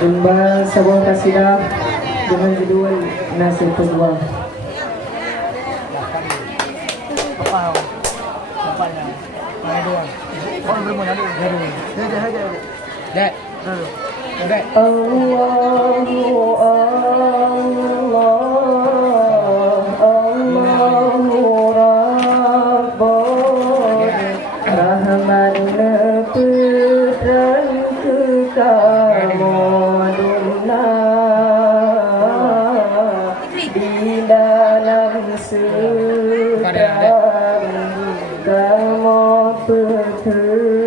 Tumbal sebuah kasidah dengan judul Nasib Pejuang. Allahu Allah, Allahu Rabbul Rahman Putran Kekamoduna di dalam surat kamu petera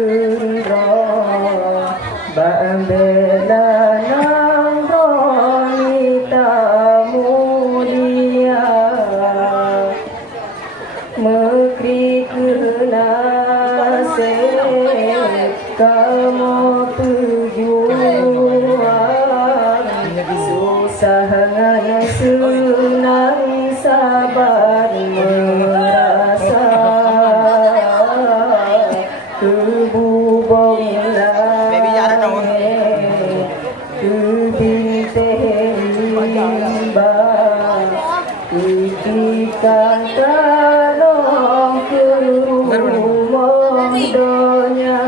bambela nang ronita mulia mekri kena kamu pejuang susah dengan senang sabar merasa kebubong langit kebintang limbah ikan tolong ke rumah donya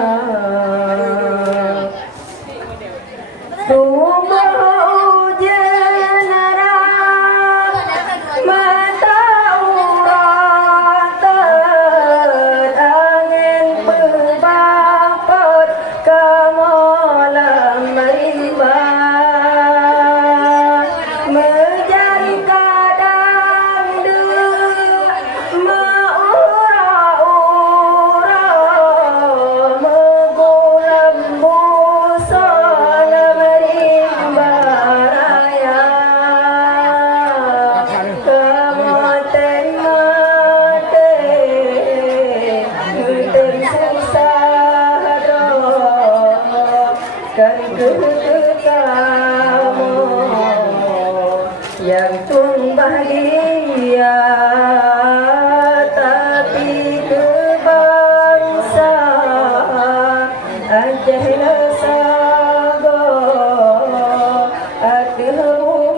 yang tun bahagia tapi kebangsa ajahlah sago aku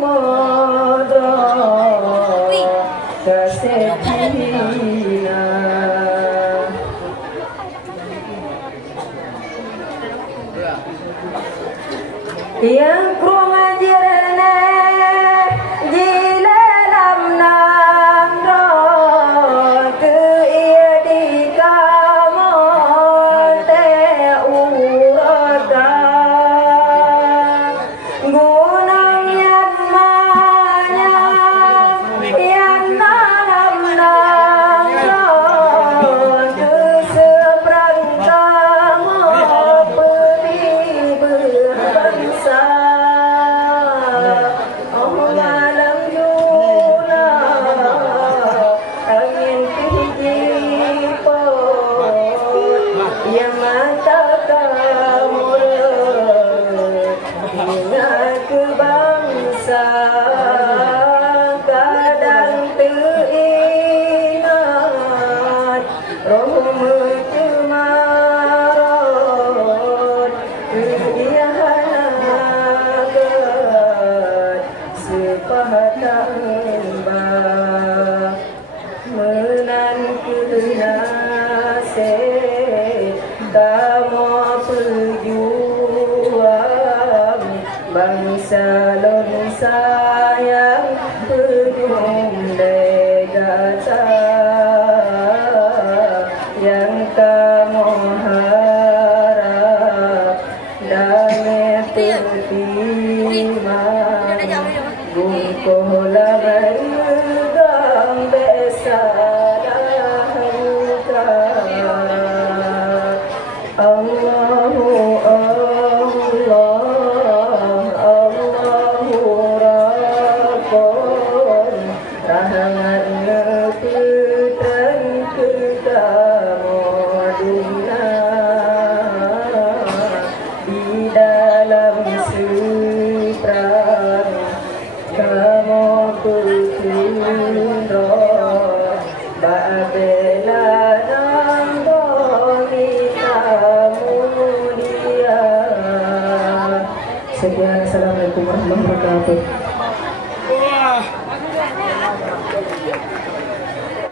modo kesedina yang kurang ajarna kadang teringat roh mencemarot kehianakan sepatah embah menan kenasih kamu pejuang bangsa sayang penyum degata yang kamu harap damai terima bungkulah megang besalah Allahu Sekian, assalamualaikum warahmatullahi wabarakatuh.